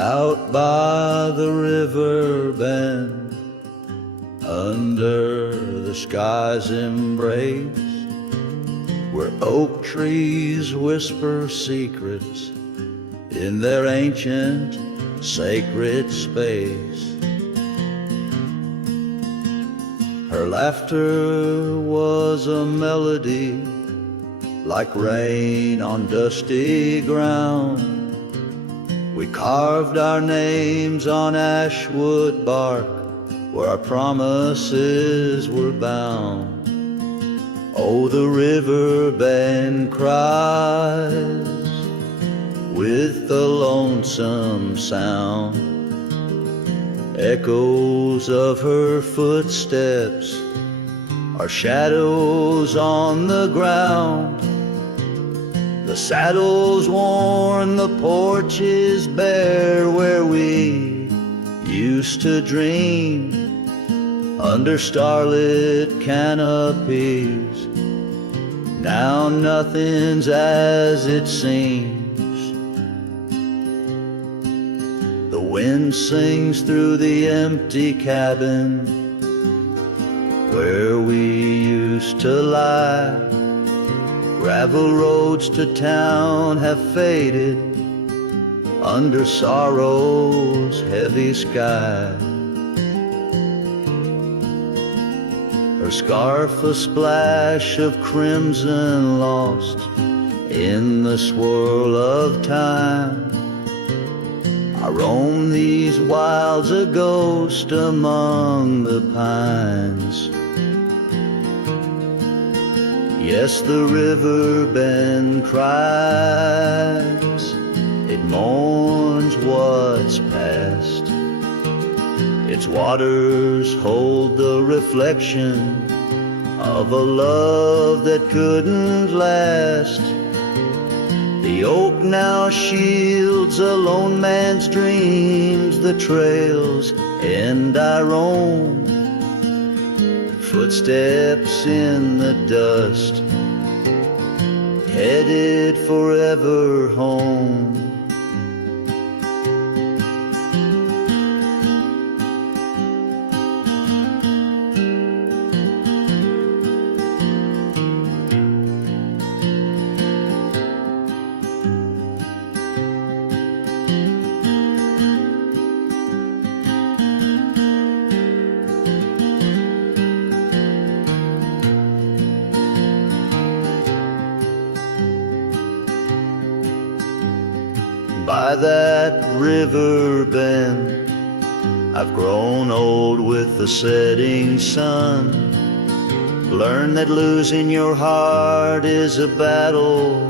out by the Riverbend, under the sky's embrace, where oak trees whisper secrets in their ancient sacred space. Her laughter was a melody, like rain on dusty ground. We carved our names on ashwood bark, where our promises were bound. Oh, the Riverbend cries with the lonesome sound. Echoes of her footsteps are shadows on the ground. The saddle's worn, the porch is bare, where we used to dream under starlit canopies. Now nothing's as it seems. The wind sings through the empty cabin where we used to lie. Gravel roads to town have faded under sorrow's heavy sky. Her scarf a splash of crimson lost in the swirl of time. I roam these wilds a ghost among the pines. Yes, the Riverbend cries, it mourns what's past. Its waters hold the reflection of a love that couldn't last. The oak now shields a lone man's dreams, the trails and I roam. Footsteps in the dust, headed forever home. By that river bend, I've grown old with the setting sun. Learn that losing your heart is a battle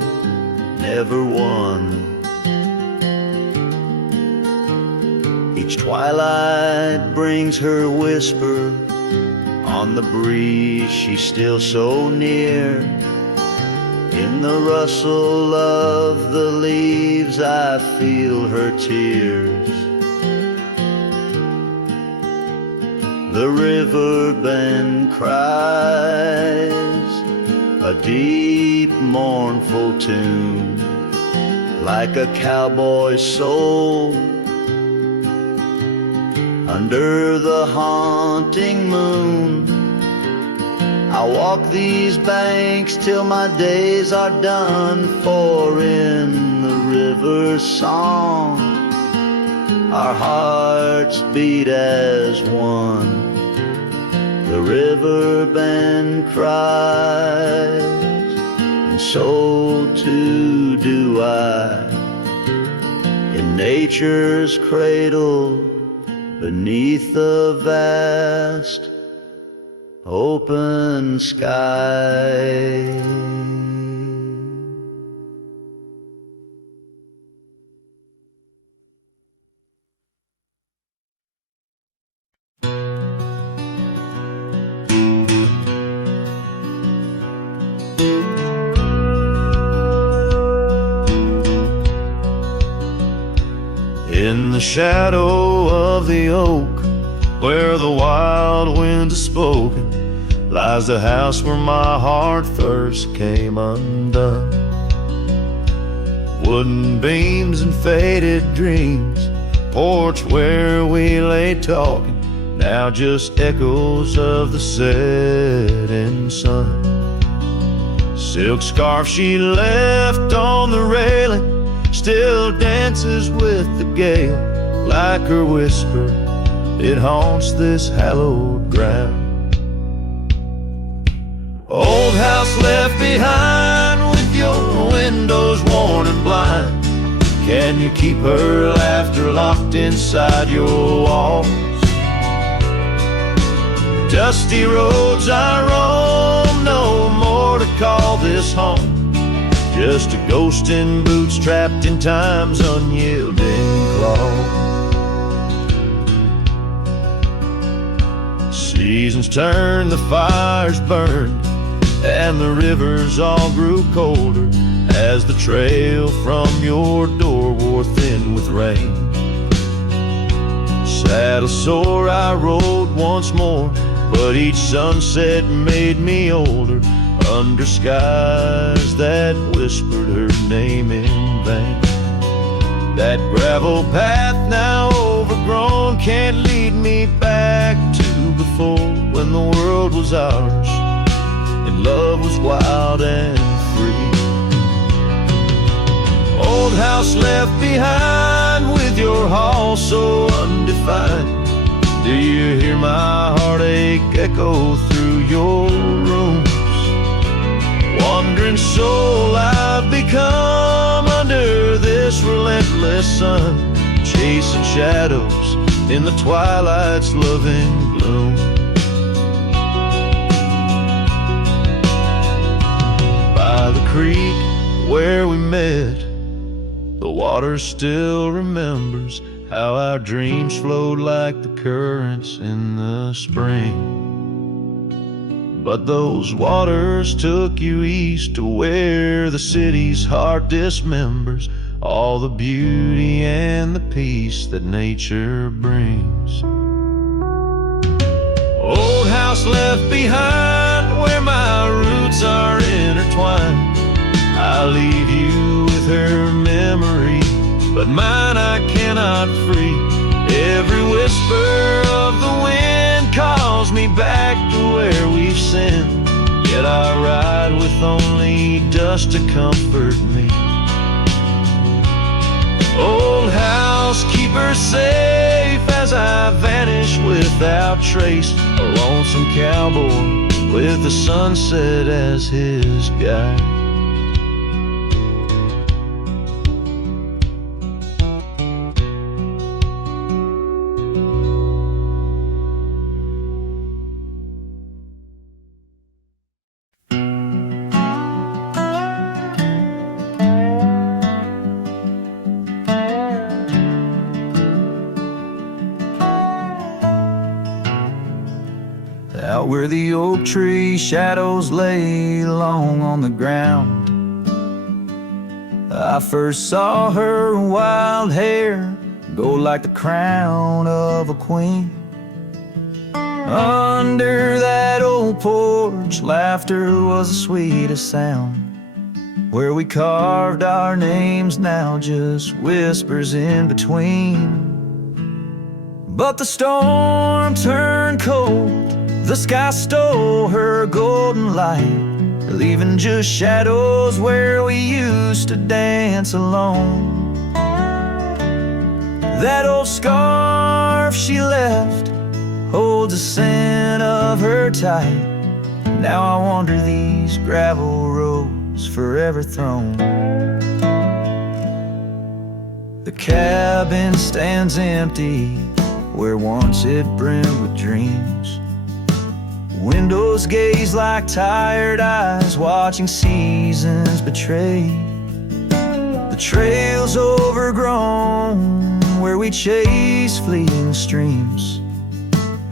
never won. Each twilight brings her whisper on the breeze, she's still so near. In the rustle of the leaves, I feel her tears. The Riverbend cries a deep, mournful tune, like a cowboy's soul. Under the haunting moon, I walk these banks till my days are done, for in the river's song our hearts beat as one. The Riverbend cries, and so too do I, in nature's cradle beneath the vast open sky. In the shadow of the oak, where the wild wind has spoken, lies the house where my heart first came undone. Wooden beams and faded dreams porch where we lay talking, now just echoes of the setting sun. Silk scarf she left on the railing still dances with the gale. Like her whisper, it haunts this hallowed ground. Old house left behind with your windows worn and blind. Can you keep her laughter locked inside your walls? Dusty roads I roam, no more to call this home. Just a ghost in boots trapped in time's unyielding claw. Seasons turned, the fires burned, and the rivers all grew colder as the trail from your door wore thin with rain. Saddle sore I rode once more, but each sunset made me older, under skies that whispered her name in vain. That gravel path now overgrown can't lead me back to before, when the world was ours and love was wild and free. Old house left behind with your hall so undefined. Do you hear my heartache echo through your rooms? Wandering soul I've become under this relentless sun, chasing shadows in the twilight's loving gloom. By the creek where we met, the water still remembers how our dreams flowed like the currents in the spring. But those waters took you east to where the city's heart dismembers all the beauty and the peace that nature brings. Old house left behind where my roots are intertwined. I leave you with her memory, but mine I cannot free. Every whisper of the wind calls me back to where we've sinned, yet I ride with only dust to comfort me. Old house, keep her safe as I vanish without trace, a lonesome cowboy with the sunset as his guide. Out where the oak tree shadows lay long on the ground, I first saw her wild hair go like the crown of a queen. Under that old porch, laughter was the sweetest sound. Where we carved our names, now just whispers in between. But the storm turned cold, the sky stole her golden light, leaving just shadows where we used to dance alone. That old scarf she left holds a scent of her tight. Now I wander these gravel roads forever thrown. The cabin stands empty where once it brimmed with dreams. Windows gaze like tired eyes watching seasons betray. The trail's overgrown where we chase fleeting streams.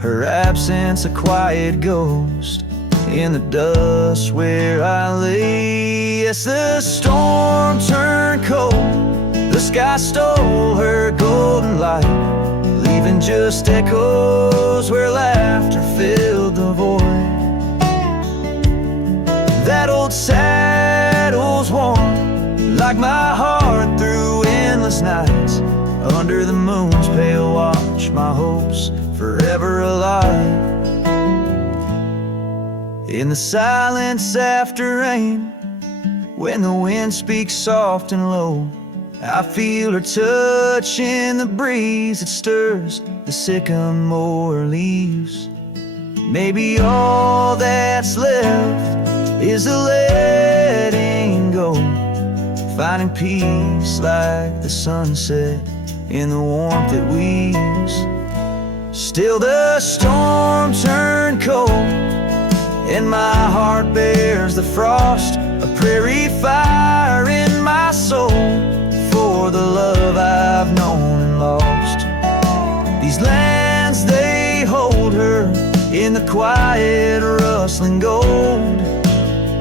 Her absence a quiet ghost in the dust where I lay. Yes, the storm turned cold, the sky stole her golden light, leaving just echoes where laughter filled the void. That old saddle's warm like my heart through endless nights, under the moon's pale watch, my hopes forever alive. In the silence after rain, when the wind speaks soft and low, I feel her touch in the breeze that stirs the sycamore leaves. Maybe all that's left is the letting go, finding peace like the sunset in the warmth it weaves. Still the storm turned cold, and my heart bears the frost, a prairie fire in my soul for the love I've known and lost. These lands, they hold her in the quiet rustling gold,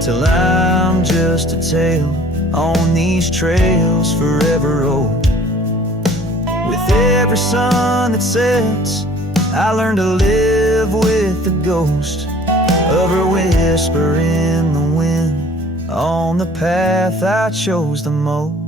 till I'm just a tale on these trails forever old. With every sun that sets, I learn to live with the ghost of her whisper in the wind on the path I chose the most.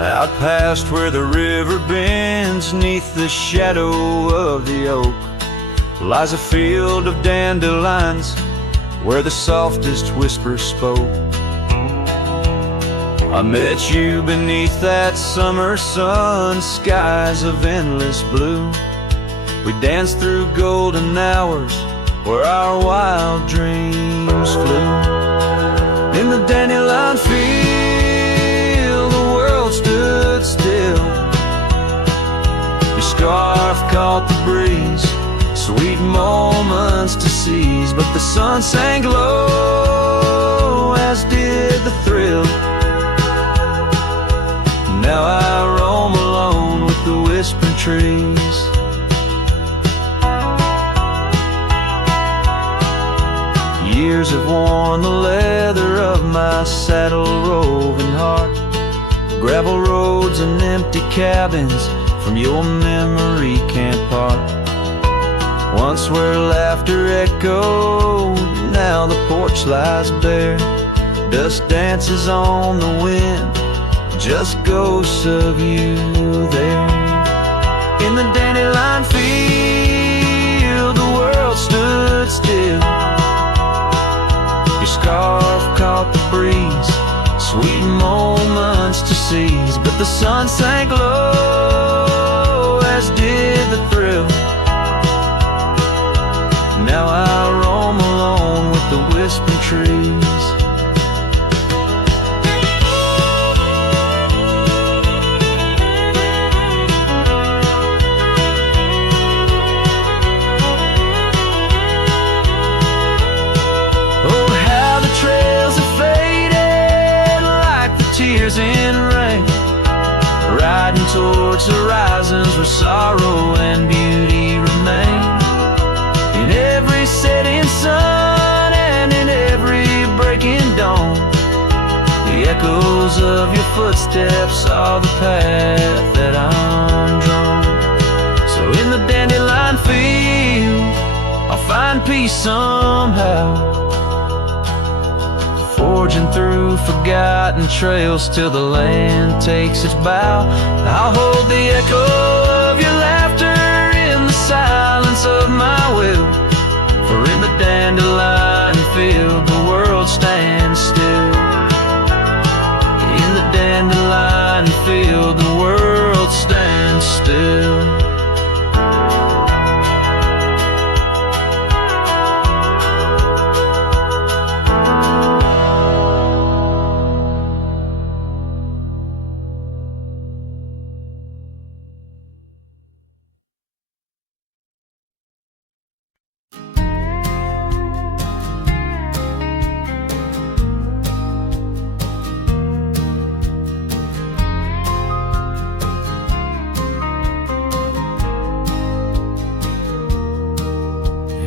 Out past where the river bends, neath the shadow of the oak, lies a field of dandelions where the softest whisper spoke. I met you beneath that summer sun, skies of endless blue. We danced through golden hours where our wild dreams flew. In the dandelion field, the world stood still. Your scarf caught the breeze, sweet moments to seize. But the sun sank low, as did the thrill. Now I roam alone with the whispering trees. Years have worn the leather of my saddle roving heart. Gravel roads and empty cabins from your memory can't part. Once where laughter echoed, now the porch lies bare. Dust dances on the wind, just ghosts of you there. In the dandelion field, the world stood still. Your scarf caught the breeze, sweet moments to seize. But the sun sank low, as did the thrill. Now I roam alone with the whispering trees. Tears in rain, riding towards horizons where sorrow and beauty remain. In every setting sun and in every breaking dawn, the echoes of your footsteps are the path that I'm drawn. So in the dandelion field, I'll find peace somehow, forging through forgotten trails till the land takes its bow. I'll hold the echo of your laughter in the silence of my will, for in the dandelion field the world stands still. In the dandelion field the world stands still.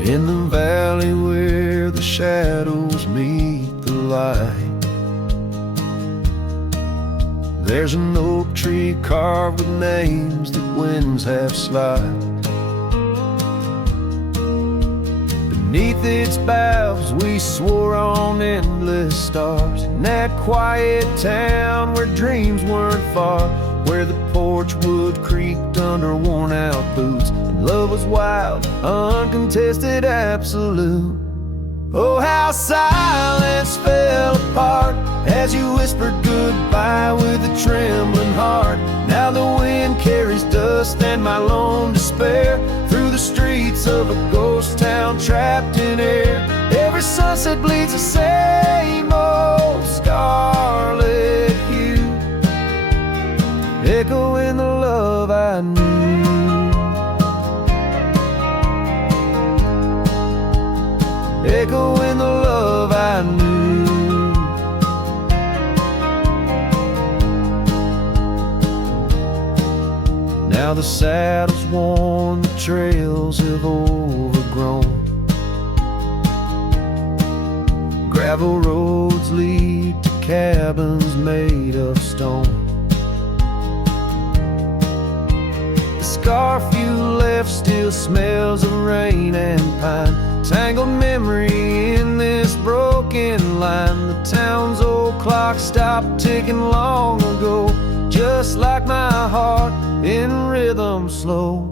In the valley where the shadows meet the light, there's an oak tree carved with names that winds have slide. Beneath its boughs we swore on endless stars, in that quiet town where dreams weren't far, where the porch wood creaked under worn out boots, and love was wild, uncontested, absolute. Oh, how silence fell apart as you whispered goodbye with a trembling heart. Now the wind carries dust and my lone despair through the streets of a ghost town trapped in air. Every sunset bleeds the same old scarlet hue, echoing the love I knew. Echoing the love I knew. Now the saddle's worn, the trails have overgrown. Gravel roads lead to cabins made of stone. The scarf you left still smells of rain and pine, tangled memory in this broken line. The town's old clock stopped ticking long ago, just like my heart in rhythm slow.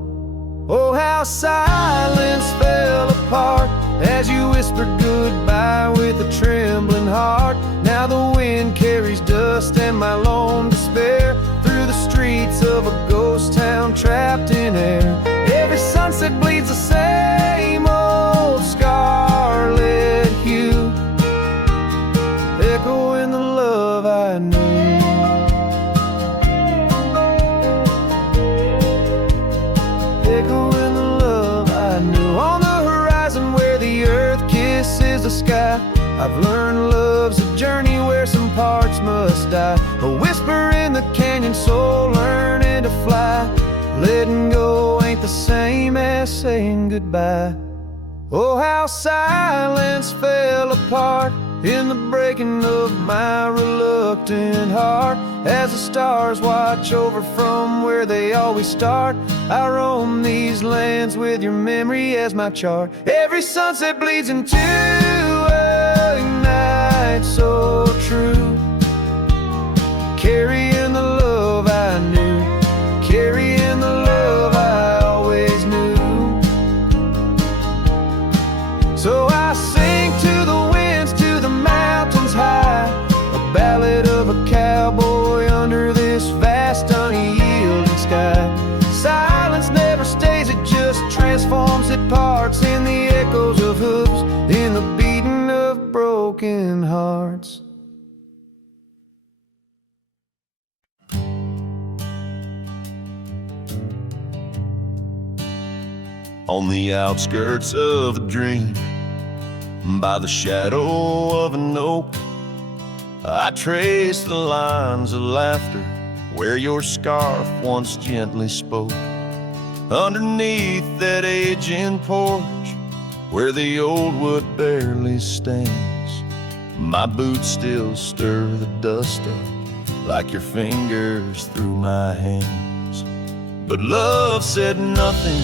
Oh, how silence fell apart as you whispered goodbye with a trembling heart. Now the wind carries dust and my lone despair through the streets of a ghost town trapped in air. Every sunset bleeds the same old scarlet hue, echoing the love I knew. Echoing the love I knew. On the horizon where the earth kisses the sky, I've learned love's a journey where some parts must die. A whisper in the canyon, soul learning to fly. Letting go ain't the same as saying goodbye. Oh, how silence fell apart in the breaking of my reluctant heart, as the stars watch over from where they always start. I roam these lands with your memory as my chart. Every sunset bleeds into a night so true, carrying the love I knew, carrying the love I always knew. So I sing to the winds, to the mountains high, a ballad of a cowboy under this vast unyielding sky. Silence never stays, it just transforms, it parts in the echoes of hooves, in the beating of broken hearts. On the outskirts of a dream, by the shadow of an oak, I trace the lines of laughter where your scarf once gently spoke. Underneath that aging porch where the old wood barely stands, my boots still stir the dust up like your fingers through my hands. But love said nothing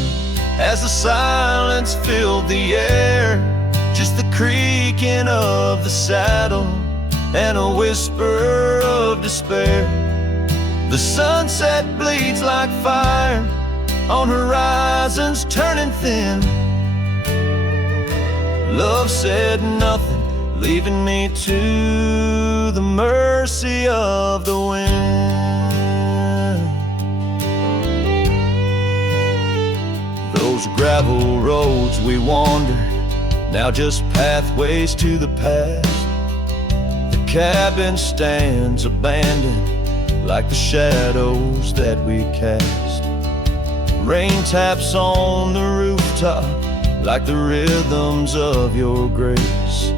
as the silence filled the air, just the creaking of the saddle and a whisper of despair. The sunset bleeds like fire on horizons turning thin. Love said nothing, leaving me to the mercy of the wind. Those gravel roads we wandered, now just pathways to the past. The cabin stands abandoned like the shadows that we cast. Rain taps on the rooftop like the rhythms of your grace,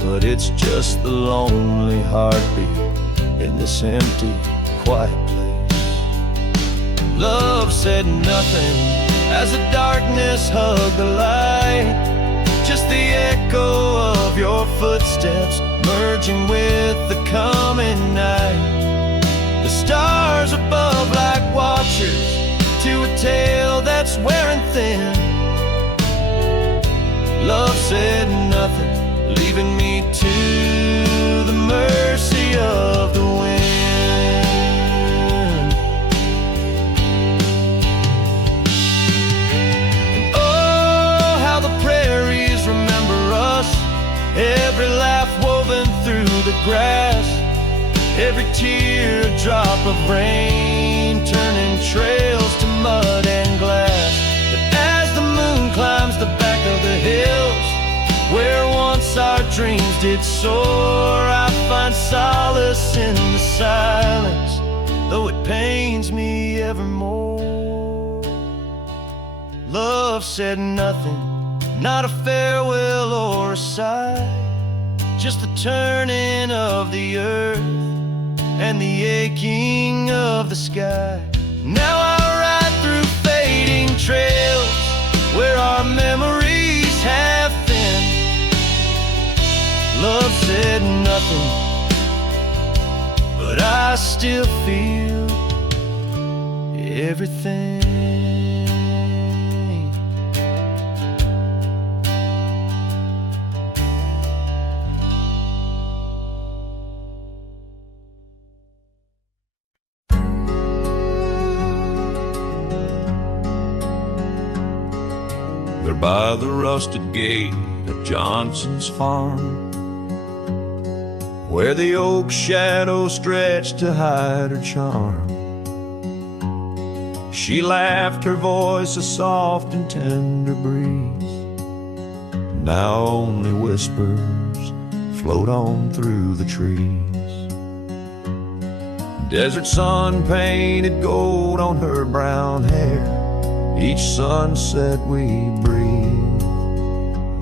but it's just the lonely heartbeat in this empty, quiet place. Love said nothing as the darkness hugged the light, footsteps merging with the coming night. The stars above like watchers to a tale that's wearing thin. Love said nothing, leaving me to the mercy of the wind. And oh, how the prairies remember us, every laugh woven through the grass, every teardrop of rain turning trails to mud and glass. But as the moon climbs the back of the hills where once our dreams did soar, I find solace in the silence, though it pains me evermore. Love said nothing, not a farewell or a sigh, just the turning of the earth and the aching of the sky. Now I ride through fading trails where our memories have thinned. Love said nothing, but I still feel everything. They're by the rusted gate at Johnson's farm, where the oak shadows stretched to hide her charm. She laughed, her voice a soft and tender breeze. Now only whispers float on through the trees. Desert sun painted gold on her brown hair. Each sunset we breathe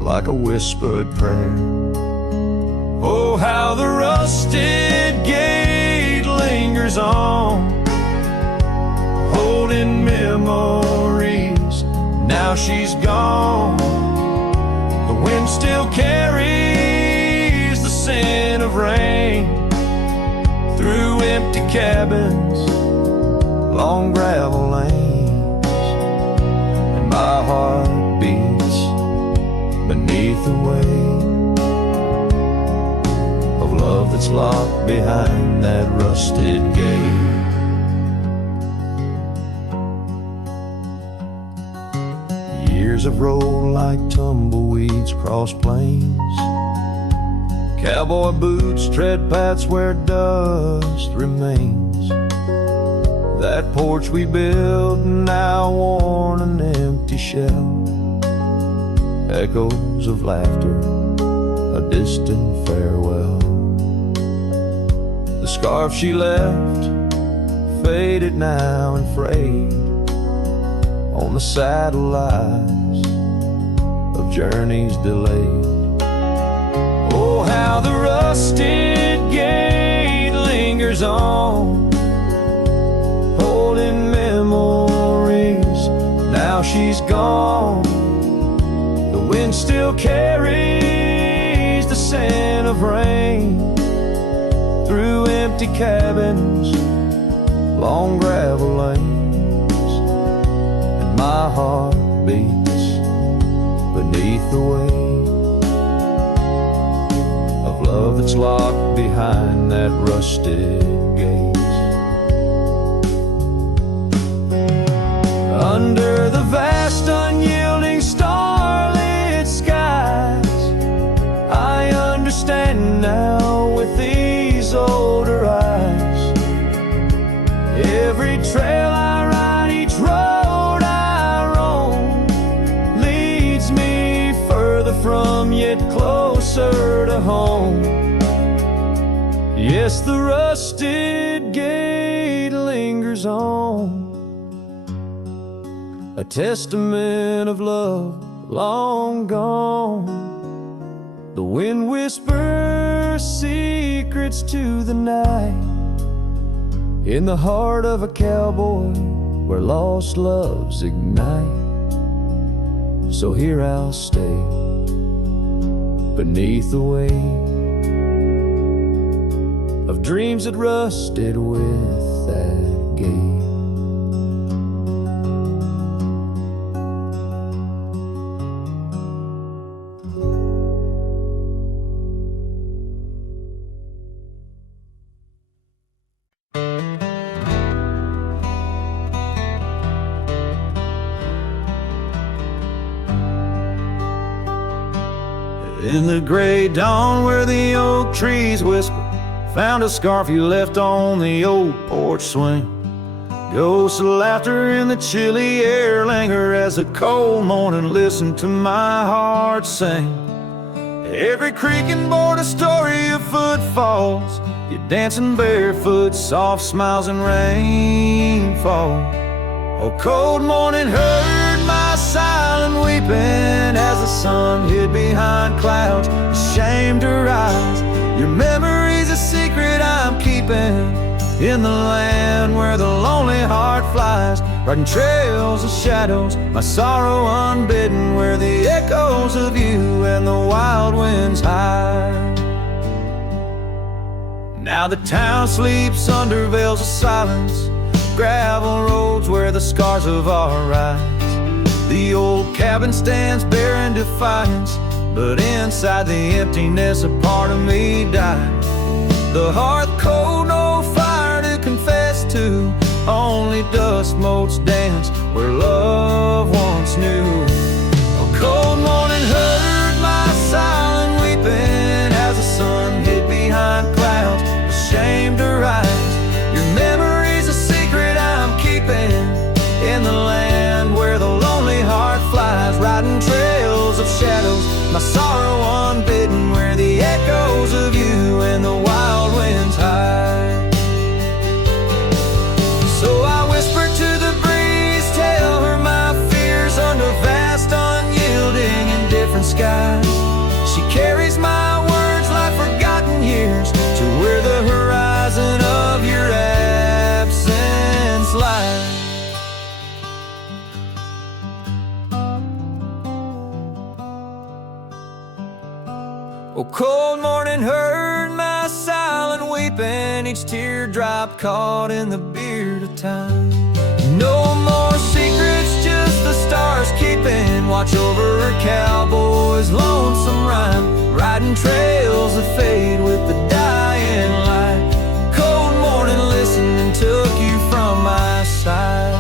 like a whispered prayer. Oh, how the rusted gate lingers on, holding memories. Now she's gone. The wind still carries the scent of rain through empty cabins, long gravel lanes, and my heart beats beneath the weight of love that's locked behind that rusted gate. Years have rolled like tumbleweeds across plains. Cowboy boots tread paths where dust remains. That porch we built, now worn an empty shell. Echoes of laughter, a distant farewell. The scarf she left, faded now and frayed on the saddle lies of journeys delayed. Oh, how the rusted gate lingers on, holding memories. Now she's gone. The wind still carries the scent of rain through empty cabins, long gravel lanes, and my heart beats beneath the weight of love that's locked behind that rusted gate. Under the vast unyielding starlit skies, I understand now with these older eyes. Every trail I ride, each road I roam, leads me further from yet closer to home. Yes, the rusted gate lingers on, a testament of love long gone. The wind whispers secrets to the night, in the heart of a cowboy where lost loves ignite. So here I'll stay beneath the weight of dreams that rusted with that gate. In the gray dawn where the oak trees whisper, found a scarf you left on the old porch swing. Ghosts of laughter in the chilly air linger as the cold morning listen to my heart sing. Every creaking board a story of footfalls, you dancing barefoot, soft smiles and rainfall. Oh, cold morning heard my silent weeping as the sun hid behind clouds, ashamed to rise. Your memory's a secret I'm keeping in the land where the lonely heart flies, riding trails of shadows, my sorrow unbidden, where the echoes of you and the wild winds hide. Now the town sleeps under veils of silence, gravel roads where the scars of our rides. The old cabin stands bare in defiance, but inside the emptiness a part of me died. The hearth cold, no fire to confess to, only dust motes dance where love once knew. A cold morning heard my silent weeping as the sun hid behind clouds, ashamed to rise. Your memory's a secret I'm keeping in the land where the lonely heart flies, riding trails of shadows, my sorrow unbidden, where the echoes of you and the wild winds hide. So I whisper to the breeze, tell her my fears under vast, unyielding, indifferent skies. She carries my words like forgotten years to where the horizon of your absence lies. Oh, cold morning heard my silent weeping, each teardrop caught in the beard of time. No more secrets, just the stars keeping watch over her cowboy's lonesome rhyme, riding trails that fade with the dying light. Cold morning listening took you from my side.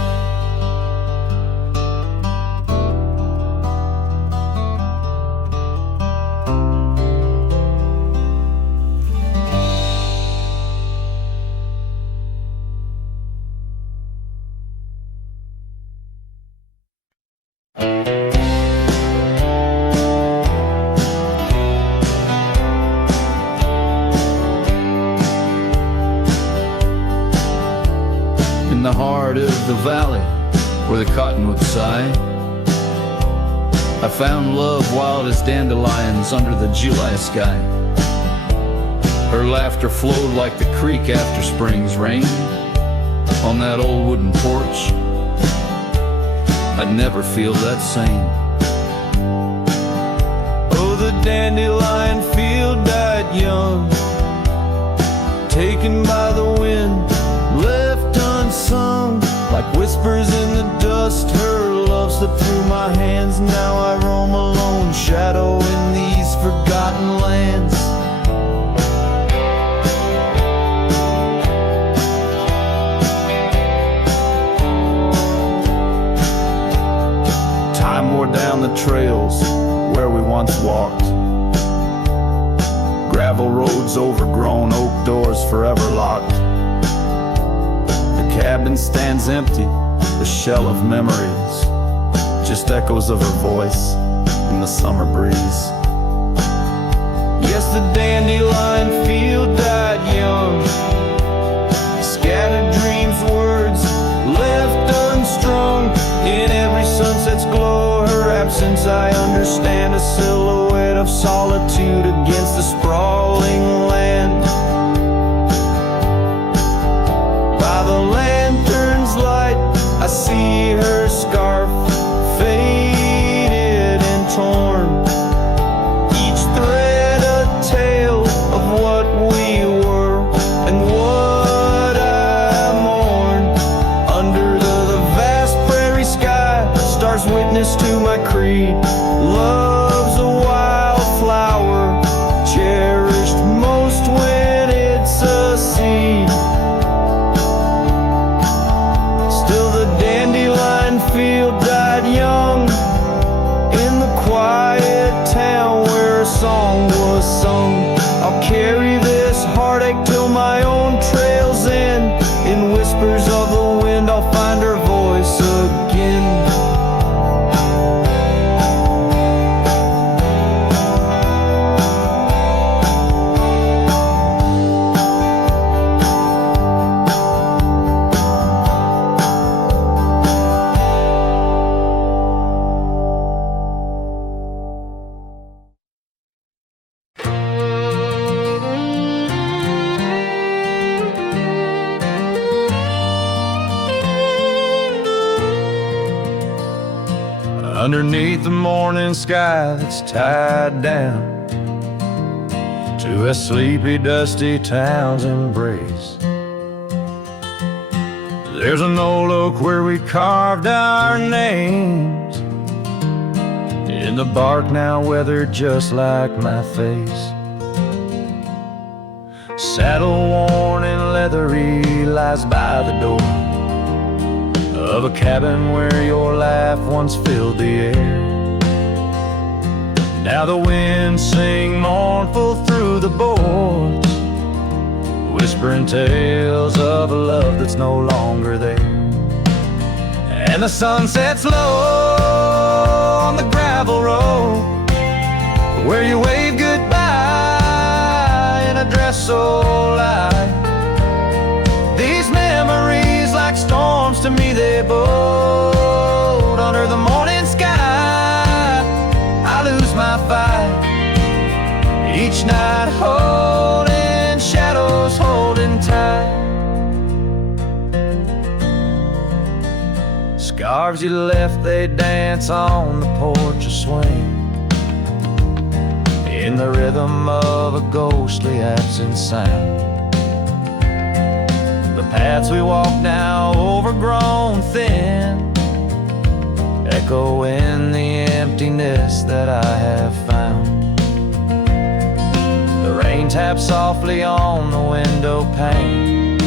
In the heart of the valley where the cottonwoods sigh, I found love wild as dandelions under the July sky. Her laughter flowed like the creek after spring's rain. On that old wooden porch, I'd never feel that same. Oh, the dandelion field died young, taken by the wind, left unsung, like whispers in the dust. Her love slipped through my hands. Now I roam alone, shadow in these forgotten lands. Time wore down the trails where we once walked, gravel roads overgrown, oak doors forever locked. The cabin stands empty, the shell of memories, just echoes of her voice in the summer breeze. Yes, the dandelion field died young, scattered dreams, words left unstrung. In every sunset's glow, her absence I understand, a silhouette of solitude against the sprawling land. By the lantern's light, I see her scarf, faded and torn, each thread stone. I'll carry this heartache till my own trail's end. In whispers of the wind I'll find her voice again. Underneath the morning sky that's tied down to a sleepy, dusty town's embrace, there's an old oak where we carved our names in the bark now weathered just like my face. Saddle worn and leathery lies by the door of a cabin where your laugh once filled the air. Now the winds sing mournful through the boards, whispering tales of a love that's no longer there. And the sun sets low on the gravel road where you wave goodbye in a dress so light. These memories like storms to me, they bold under the morning sky. I lose my fight each night, holding shadows, holding tight. Scarves you left, they dance on the porch or swing in the rhythm of a ghostly absent sound. The paths we walk now overgrown thin, echo in the emptiness that I have found. The rain taps softly on the window pane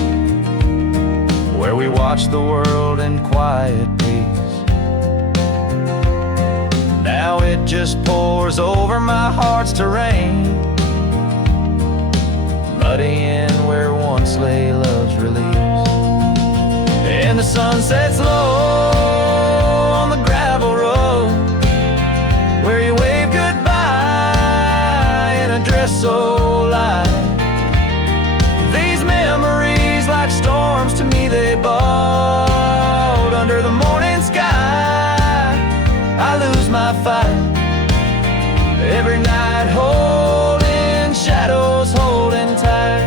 where we watch the world in quiet peace. Now it just pours over my heart's terrain, muddying where once lay love's release. And the sun sets low on the gravel road where you wave goodbye in a dress so light. These memories like storms to me, they bowed under the morning sky. I lose my fight every night, holding shadows, holding tight.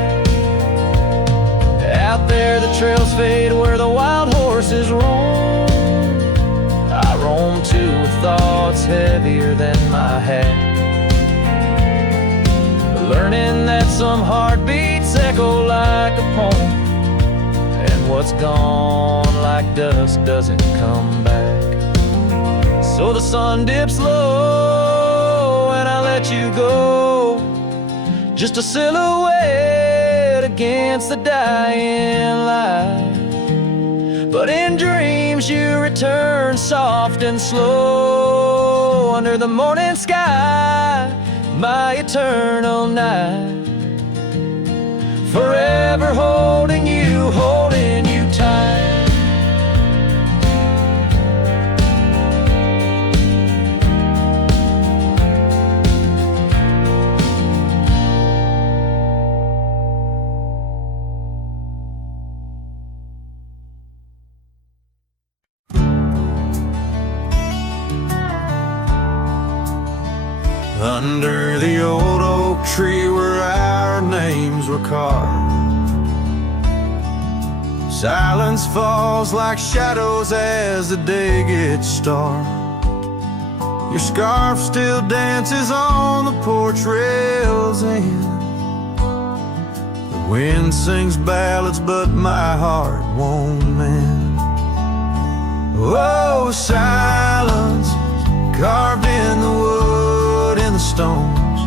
Out there the trails fade where the wild horses roam. I roam too with thoughts heavier than my hat, learning that some heartbeats echo like a poem, and what's gone like dust doesn't come back. So the sun dips low and I let you go, just a silhouette against the dying light. But in dreams you return soft and slow under the morning sky, my eternal night. Forever holding you tight. Under the old oak tree where our names were carved, silence falls like shadows as the day gets dark. Your scarf still dances on the porch rails and the wind sings ballads but my heart won't mend. Oh, silence carved in the wood and the stones,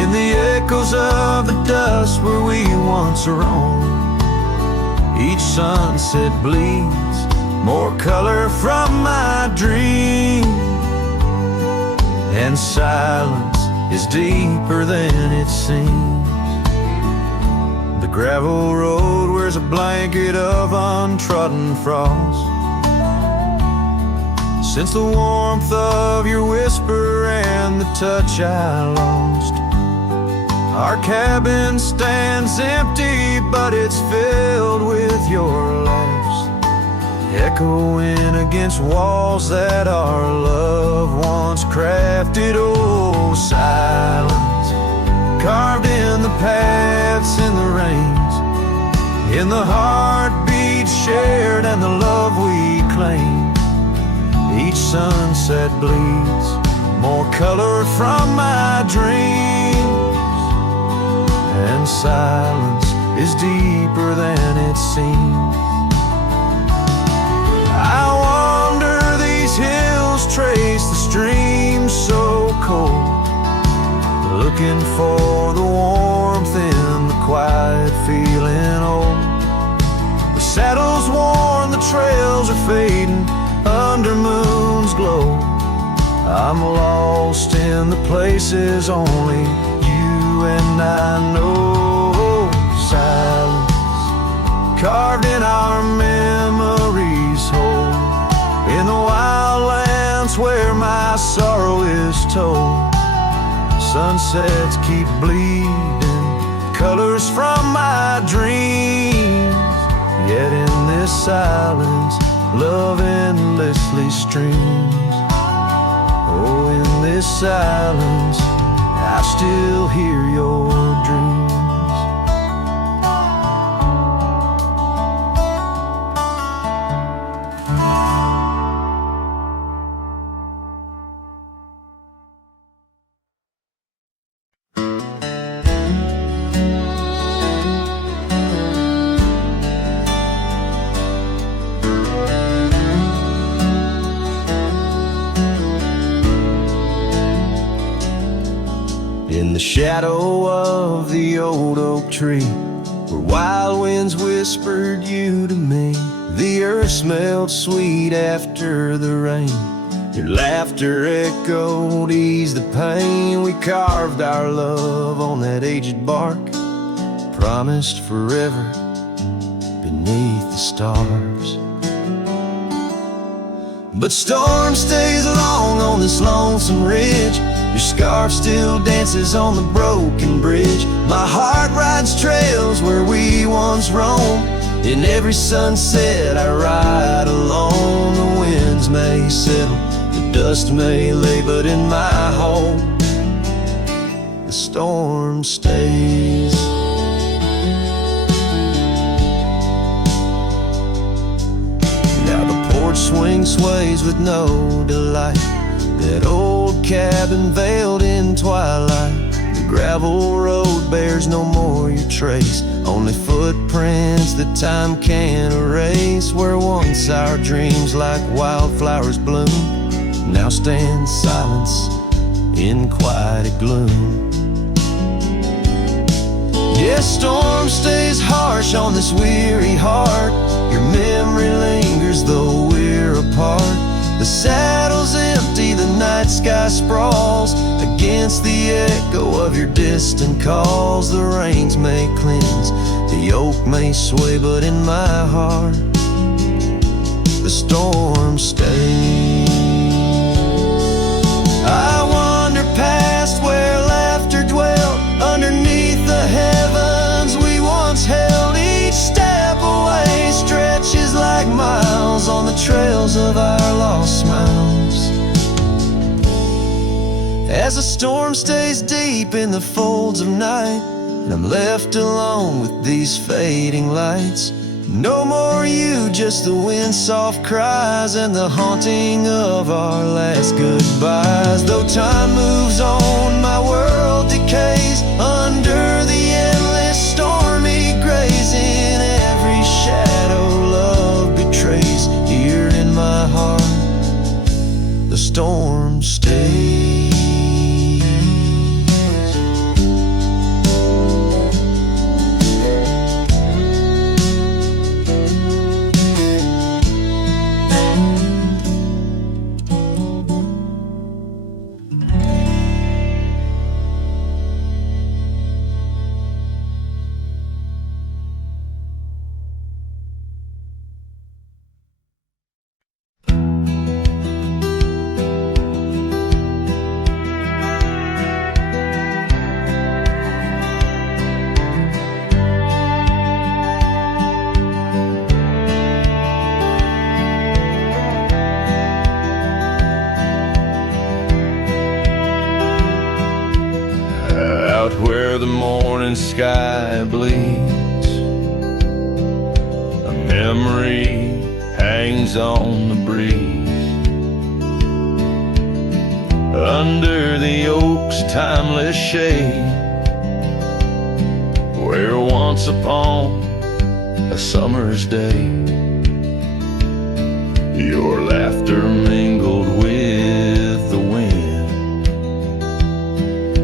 in the echoes of the dust where we once roamed. Each sunset bleeds more color from my dream, and silence is deeper than it seems. The gravel road wears a blanket of untrodden frost. Since the warmth of your whisper and the touch I lost, our cabin stands empty, but it's filled with your laughs, echoing against walls that our love once crafted. Oh, silence carved in the paths, in the rains, in the heartbeats shared and the love we claim. Each sunset bleeds more color from my dreams, and silence is deeper than it seems. I wander these hills, trace the streams so cold, looking for the warmth in the quiet, feeling old. The saddle's worn, the trails are fading under moon's glow. I'm lost in the places only you and I know. Silence carved in our memories hold, in the wildlands where my sorrow is told. Sunsets keep bleeding colors from my dreams, yet in this silence love endlessly streams. Oh, in this silence I still hear your dreams. In the shadow of the old oak tree, where wild winds whispered you to me, the earth smelled sweet after the rain. Your laughter echoed, eased the pain. We carved our love on that aged bark, promised forever beneath the stars. But storm stays long on this lonesome ridge. Your scarf still dances on the broken bridge. My heart rides trails where we once roamed. In every sunset I ride alone. The winds may settle, the dust may lay, but in my home the storm stays. Now the porch swing sways with no delight, that old cabin veiled in twilight. The gravel road bears no more your trace, only footprints that time can't erase. Where once our dreams like wildflowers bloom, now stand silence in quiet gloom. Yes, storm stays harsh on this weary heart. Your memory lingers though we're apart. The saddle's empty, the night sky sprawls against the echo of your distant calls. The rains may cleanse, the oak may sway, but in my heart the storm stays. I wander past where laughter dwelt, underneath the heavens we once held. Each step away stretches like miles on the trails of our lost smiles. As the storm stays deep in the folds of night, and I'm left alone with these fading lights. No more you, just the wind's soft cries and the haunting of our last goodbyes. Though time moves on, my world decays under the endless stormy grays. In every shadow love betrays, here in my heart the storm stays. out where the morning sky bleeds. A memory hangs on the breeze. Under the oak's timeless shade, where once upon a summer's day, your laughter mingled with the wind,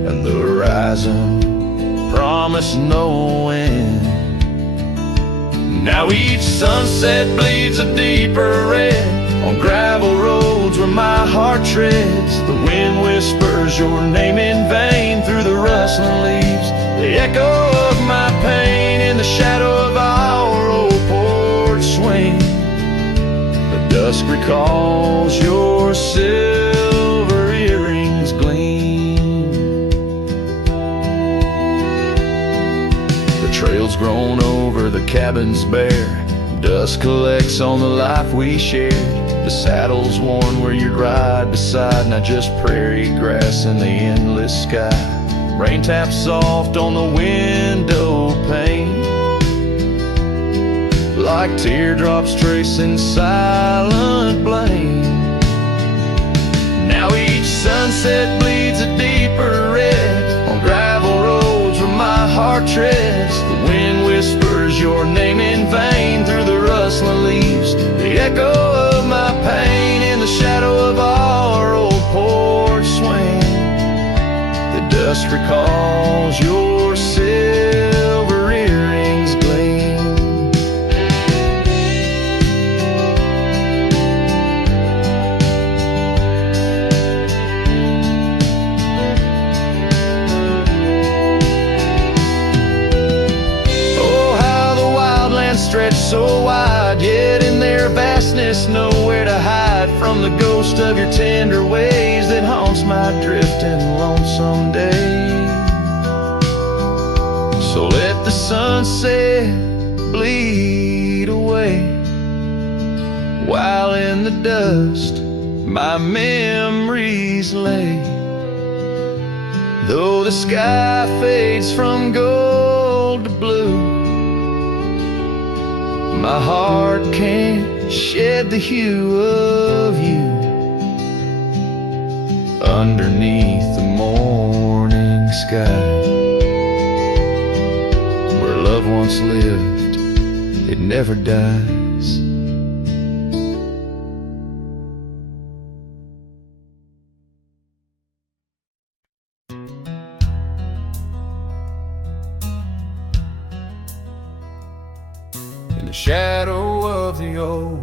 and the horizon promised no end. Now each sunset bleeds a deeper red on gravel roads where my heart treads. The wind whispers your name in vain through the rustling leaves. The echo of my pain in the shadow of our old porch swing. The dusk recalls your silver earrings gleam. The trail's grown over, the cabin's bare. Dust collects on the life we shared. The saddle's worn where you'd ride beside, not just prairie grass in the endless sky. Rain taps soft on the window pane, like teardrops tracing silent blame. Now each sunset bleeds a deeper red on gravel roads where my heart treads. The wind whispers your name in vain through the rustling leaves. The echo of my pain in the shadow of our old porch swing. The dust recalls your silver earrings gleam. Oh, how the wildlands stretch so wide, yet in their vastness nowhere to hide from the ghost of your tender ways that haunts my drifting lonesome day. So let the sunset bleed away, while in the dust my memories lay. Though the sky fades from gold to blue, my heart can't shed the hue of you. Underneath the morning sky, where love once lived, it never dies. In the shadow of the oak,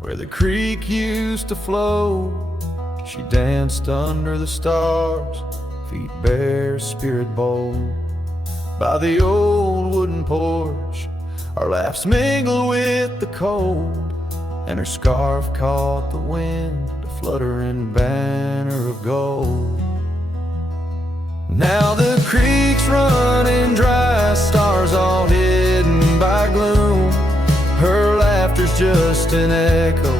where the creek used to flow, she danced under the stars, feet bare, spirit bold. By the old wooden porch, our laughs mingled with the cold, and her scarf caught the wind, a fluttering banner of gold. Now the creek's running dry, stars all hidden by gloom. Her laughter's just an echo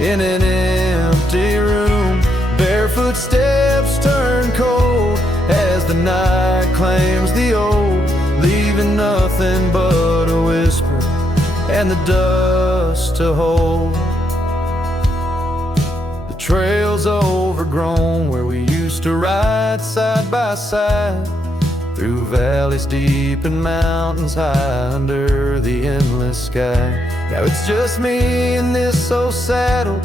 in an empty room. Barefoot steps turn cold as the night claims the old, leaving nothing but a whisper and the dust to hold. The trail's overgrown where we used to ride side by side, through valleys deep and mountains high under the endless sky. Now it's just me in this old saddle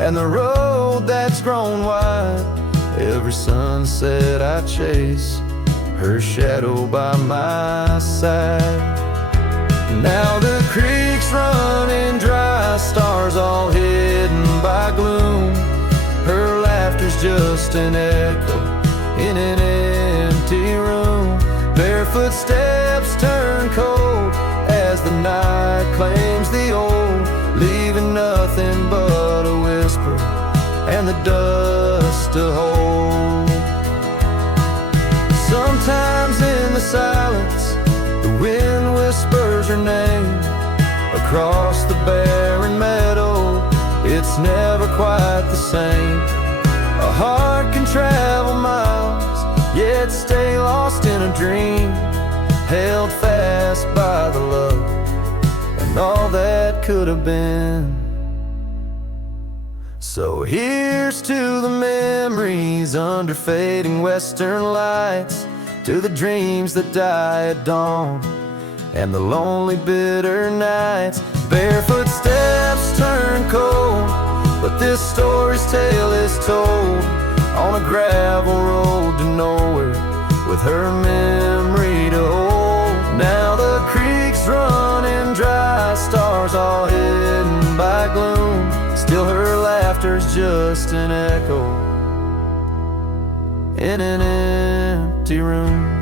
and the road that's grown wide. Every sunset I chase, her shadow by my side. Now the creek's running dry, stars all hidden by gloom. Her laughter's just an echo in an empty room. Barefoot steps turn cold as the night claims the old, leaving nothing but a whisper and the dust to hold. Sometimes in the silence, the wind whispers her name across the barren meadow. It's never quite the same. A heart can travel miles, yet stay lost in in a dream, held fast by the love and all that could have been. So here's to the memories under fading western lights, to the dreams that die at dawn and the lonely bitter nights. Barefoot steps turn cold, but this story's tale is told on a gravel road to nowhere, with her memory to hold. Now the creek's running dry, stars all hidden by gloom. Still her laughter's just an echo in an empty room.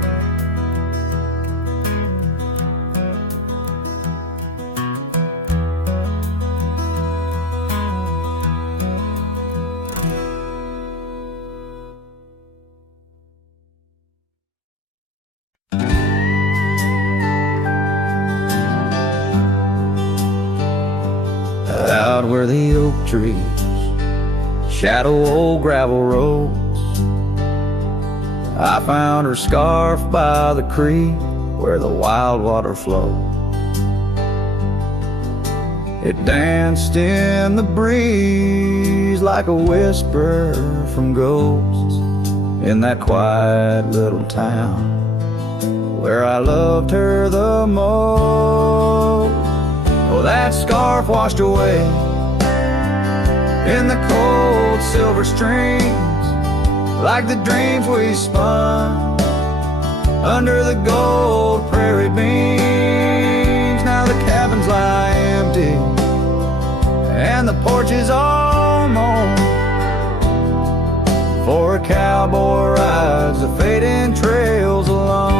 Out where the oak trees shadow old gravel roads, I found her scarf by the creek where the wild water flowed. It danced in the breeze like a whisper from ghosts in that quiet little town where I loved her the most. Oh, that scarf washed away in the cold silver streams, like the dreams we spun under the gold prairie beams. Now the cabins lie empty and the porches all mown, for a cowboy rides the fading trails alone.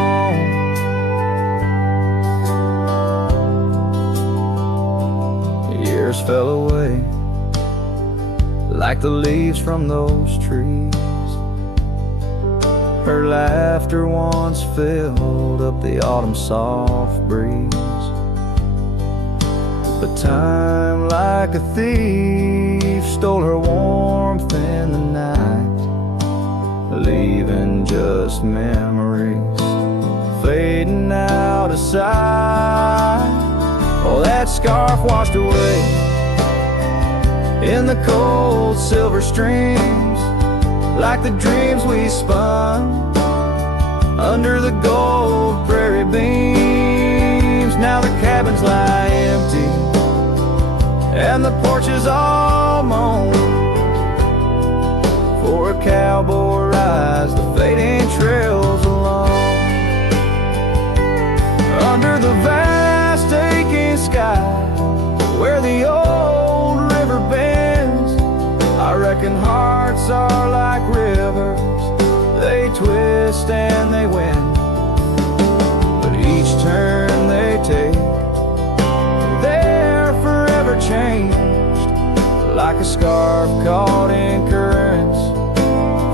Years fell away like the leaves from those trees. Her laughter once filled up the autumn soft breeze. But time, like a thief, stole her warmth in the night, leaving just memories fading out of sight. Oh, that scarf washed away in the cold silver streams, like the dreams we spun under the gold prairie beams. Now the cabins lie empty and the porches all mown, for a cowboy rides the fading trails alone. Under the vast aching sky where the old river bends, I reckon hearts are like rivers, they twist and they wend. But each turn they take, they're forever changed, like a scarf caught in currents,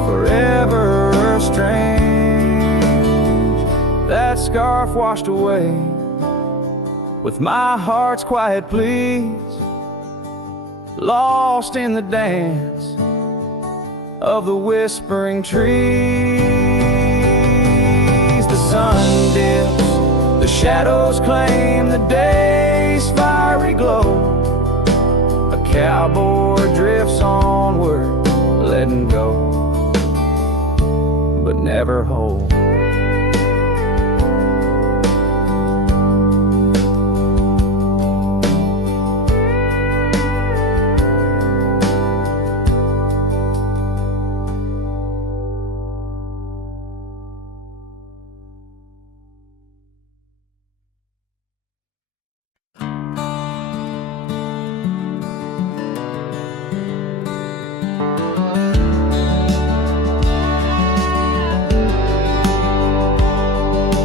forever estranged. That scarf washed away with my heart's quiet pleas, lost in the dance of the whispering trees. The sun dips, the shadows claim the day's fiery glow. A cowboy drifts onward, letting go, but never hold.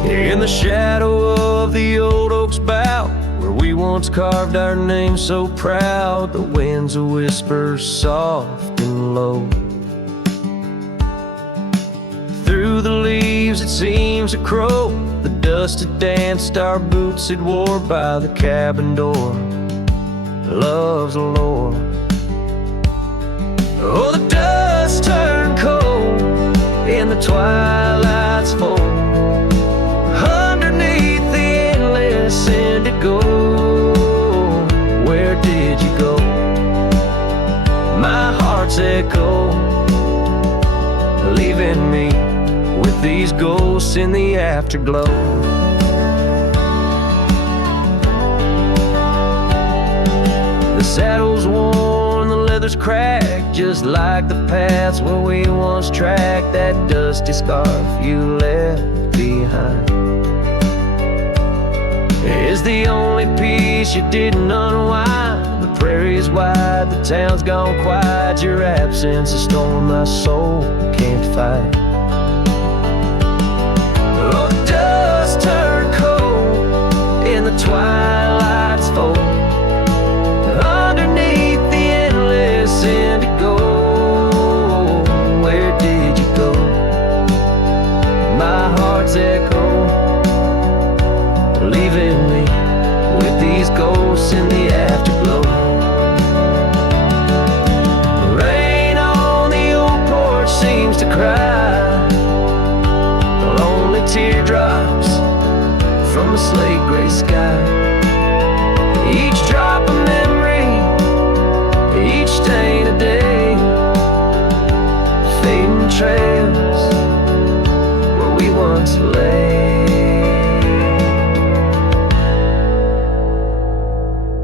In the shadow of the old oak's bough, where we once carved our name so proud, the wind's a whisper soft and low. Through the leaves it seems to crow, the dust had danced our boots had wore by the cabin door. Love's a lore. Oh, the dust turned cold in the twilight's fold. go? Where did you go? My heart's echo, leaving me with these ghosts in the afterglow. The saddle's worn, the leather's cracked, just like the paths where we once tracked. That dusty scarf you left behind is the only piece you didn't unwind. The prairie's wide, the town's gone quiet. Your absence has stolen my soul, can't fight. Oh, dust turned cold in the twilight's fold, underneath the endless indigo. Where did you go? My heart's echo, leaving me with these ghosts in the afterglow. Rain on the old porch seems to cry, lonely teardrops from the slate gray sky. Each drop a memory, each stain a day, fading trails where we once lay.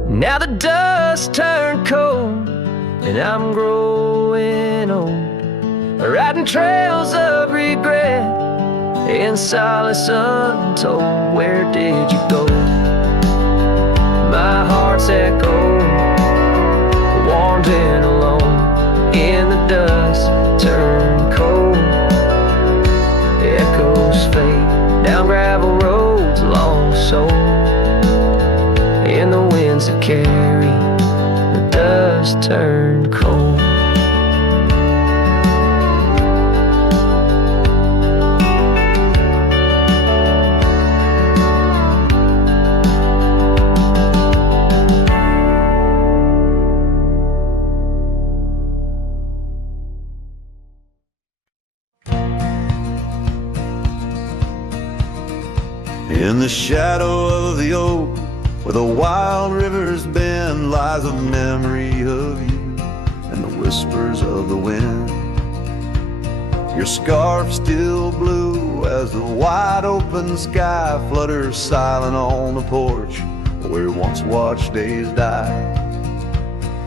Now the dust turned cold and I'm growing old, riding trails of regret in solace untold. Where did you go? My heart's echo, wandering alone in the dust turned cold. Echoes fade down gravel roads long so, in the winds that carry the dust turned cold. In the shadow of the oak, where the wild rivers bend, lies a memory of you and the whispers of the wind. Your scarf still blue as the wide open sky flutters silent on the porch where once watched days die.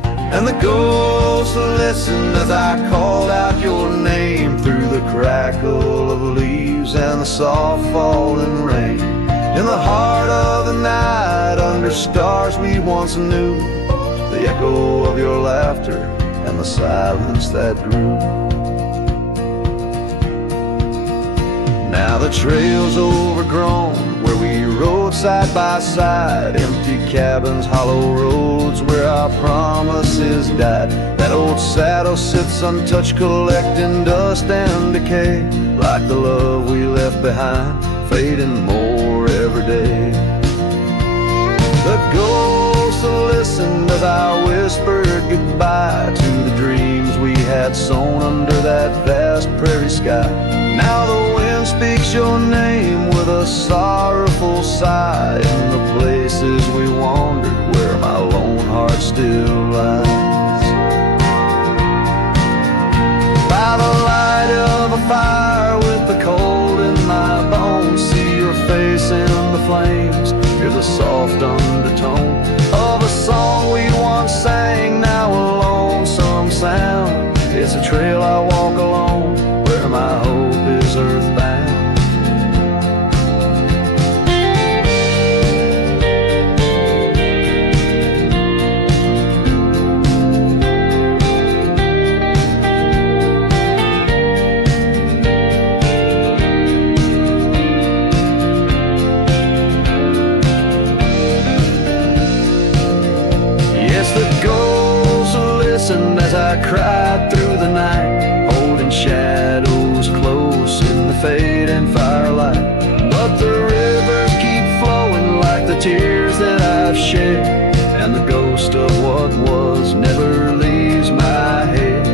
And the ghosts listened as I called out your name through the crackle of leaves and the soft falling rain. In the heart of the night, under stars we once knew, the echo of your laughter and the silence that grew. Now the trail's overgrown, where we rode side by side, empty cabins, hollow roads where our promises died. That old saddle sits untouched, collecting dust and decay, like the love we left behind, fading more every day. The ghosts listened as I whispered goodbye to the dreams we had sown under that vast prairie sky. Now the wind speaks your name with a sorrowful sigh in the places we wandered where my lone heart still lies. By the light of a fire with the cold in my bones, see your face in the flames, hear the soft undertone of a song we once sang, now a lonesome sound. It's a trail I walk alone where my hope is earthbound. As I cried through the night, holding shadows close in the fading firelight. But the rivers keep flowing like the tears that I've shed, and the ghost of what was never leaves my head.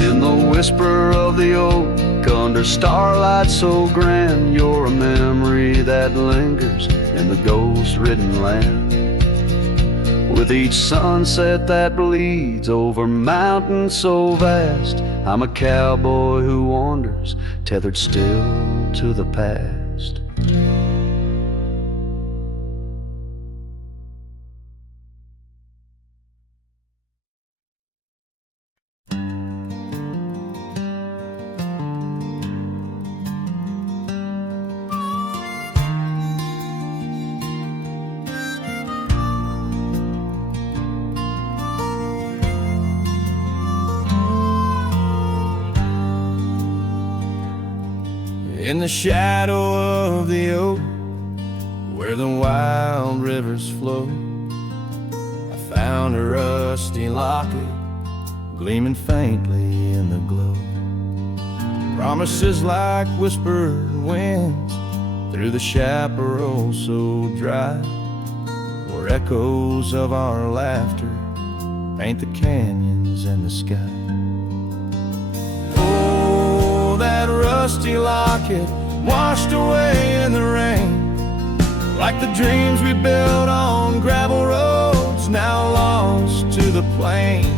In the whisper of the oak under starlight so grand. You're a memory that lingers in the ghost-ridden land. With each sunset that bleeds over mountains so vast, I'm a cowboy who wanders, tethered still to the past. In the shadow of the oak, where the wild rivers flow, I found a rusty locket gleaming faintly in the glow. Promises like whispered winds through the chaparral so dry, where echoes of our laughter paint the canyons and the sky. That rusty locket washed away in the rain, like the dreams we built on gravel roads now lost to the plains.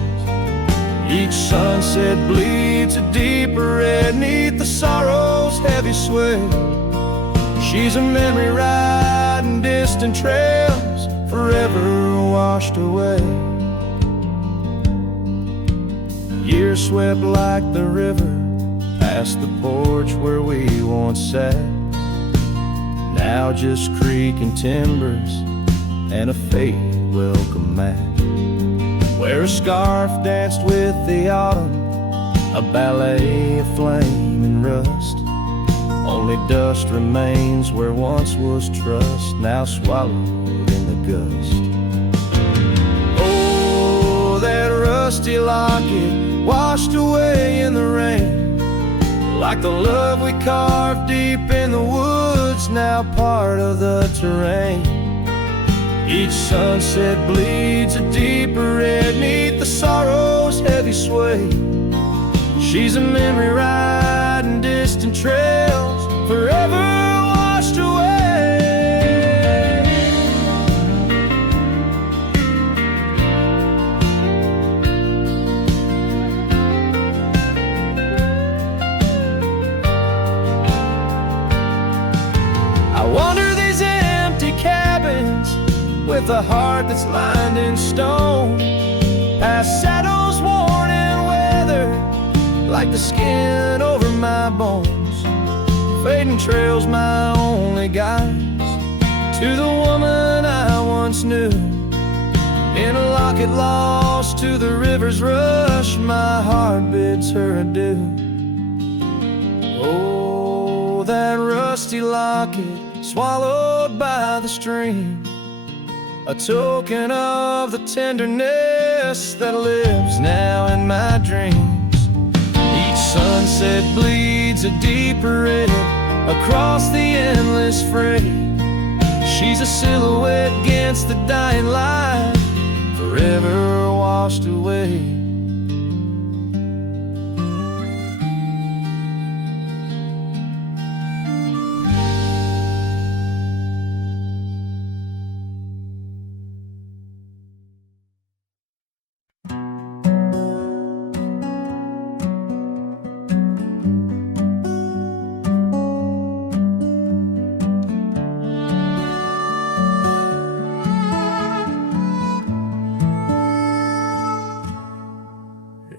Each sunset bleeds a deeper red neath the sorrow's heavy sway. She's a memory riding distant trails, forever washed away. Years swept like the river past the porch where we once sat, now just creaking timbers and a faded welcome mat, where a scarf danced with the autumn, a ballet of flame and rust. Only dust remains where once was trust, now swallowed in the gust. Oh, that rusty locket washed away in the rain, like the love we carved deep in the woods, now part of the terrain. Each sunset bleeds a deeper red neath the sorrow's heavy sway. She's a memory riding distant trails, forever washed away. I wander these empty cabins with a heart that's lined in stone, past shadows worn and weathered like the skin over my bones. Fading trails my only guides to the woman I once knew. In a locket lost to the river's rush, my heart bids her adieu. Oh, that rusty locket swallowed by the stream, a token of the tenderness that lives now in my dreams. Each sunset bleeds a deeper red across the endless fray. She's a silhouette against the dying light, forever washed away.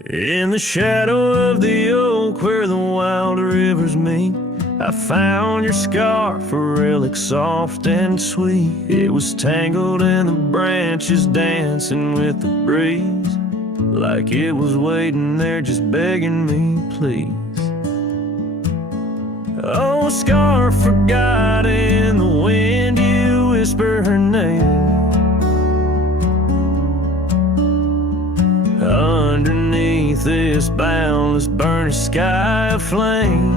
In the shadow of the oak where the wild rivers meet, I found your scarf, a relic soft and sweet. It was tangled in the branches, dancing with the breeze, like it was waiting there just begging me, please. Oh, scarf forgot in the wind, you whisper her name. Underneath this boundless burning sky of flame,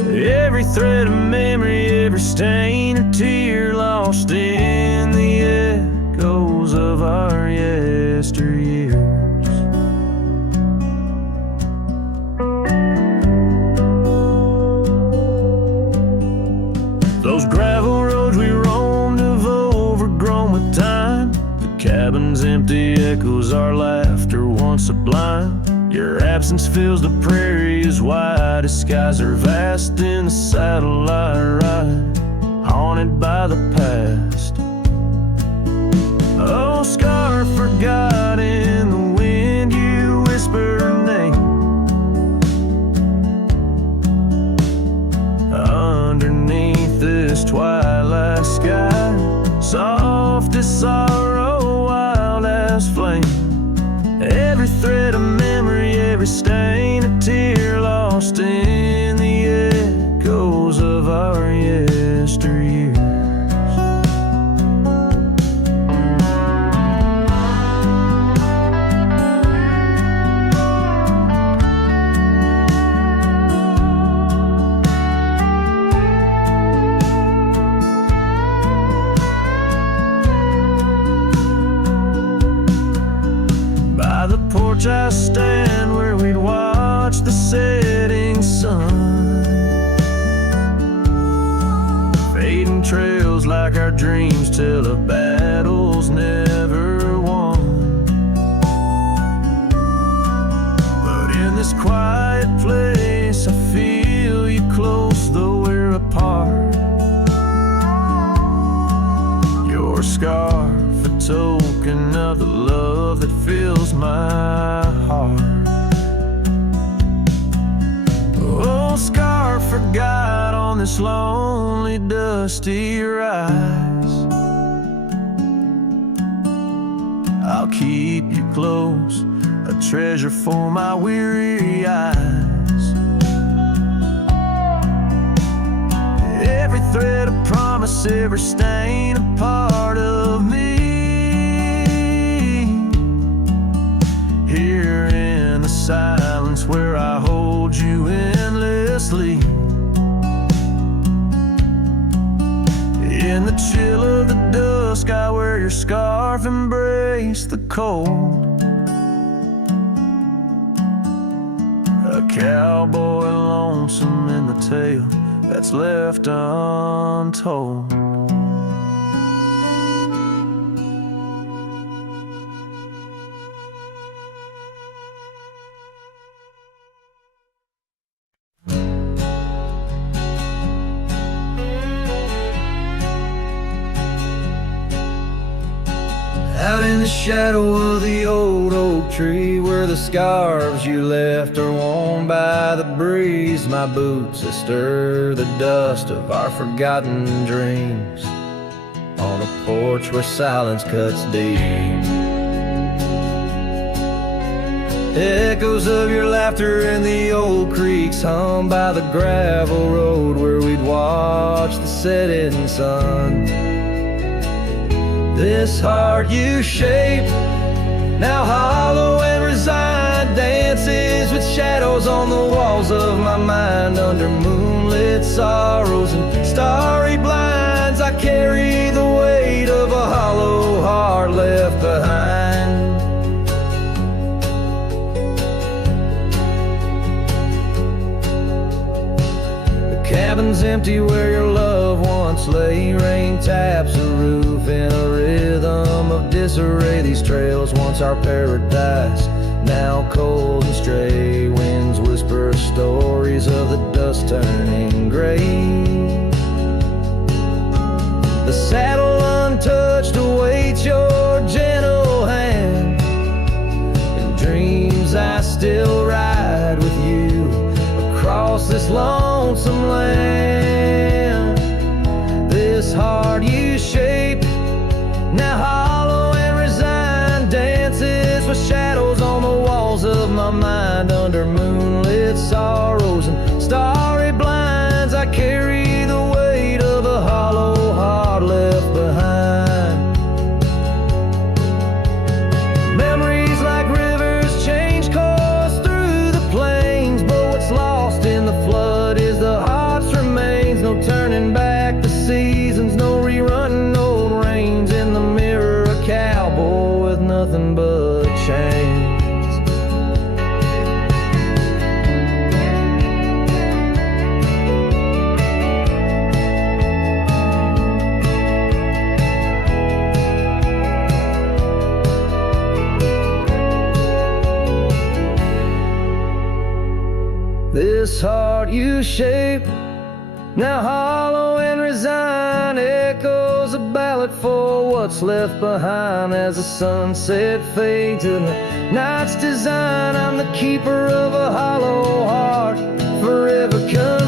every thread of memory, every stain or tear lost in the echoes of our yesteryears. empty echoes our laughter once sublime. Your absence fills the prairie as wide as skies are vast in the satellite ride, haunted by the past. Oh, scar forgot in the wind, you whisper her name. Underneath this twilight sky, soft as sorrow, wild as flame. Every thread of memory, every stain, a tear lost in the echoes of our yesteryears. By the porch I stand where we'd watch the setting sun, fading trails like our dreams tell of battles never won. But in this quiet place I feel you close though we're apart. Your scarf, a token of the love that fills my heart. Oh, scar forgot on this lonely dusty rise. I'll keep you close, a treasure for my weary eyes. Every thread a promise, every stain a part of me. Here in the silence where I hold you endlessly, in the chill of the dusk I wear your scarf, embrace the cold. A cowboy lonesome in the tale that's left untold. Out in the shadow of the old oak tree, where the scarves you left are worn by the breeze, my boots that stir the dust of our forgotten dreams, on a porch where silence cuts deep. Echoes of your laughter in the old creeks hum by the gravel road where we'd watch the setting sun. This heart you shape, now hollow and resigned, dances with shadows on the walls of my mind. Under moonlit sorrows and starry blinds, I carry the weight of a hollow heart left behind. The cabin's empty where your love once lay, rain taps the roof in a rhythm of disarray. These trails once our paradise, now cold and stray. Winds whisper stories of the dust turning gray. The saddle untouched awaits your gentle hand. In dreams I still ride with you across this lonesome land. This heart you shape, now hollow and resigned, dances with shadows on the walls of my mind. Under moonlit sorrows and starry blinds, I carry the weight of a hollow heart left behind. Memories like rivers change course through the plains, but what's lost in the flood is the heart's remains. No turning back the seasons, no rerunning old reins. In the mirror a cowboy with nothing but chains. This heart you shape, now hollow and resigned, echoes a ballad for what's left behind. As the sunset fades in the night's design, I'm the keeper of a hollow heart, forever come.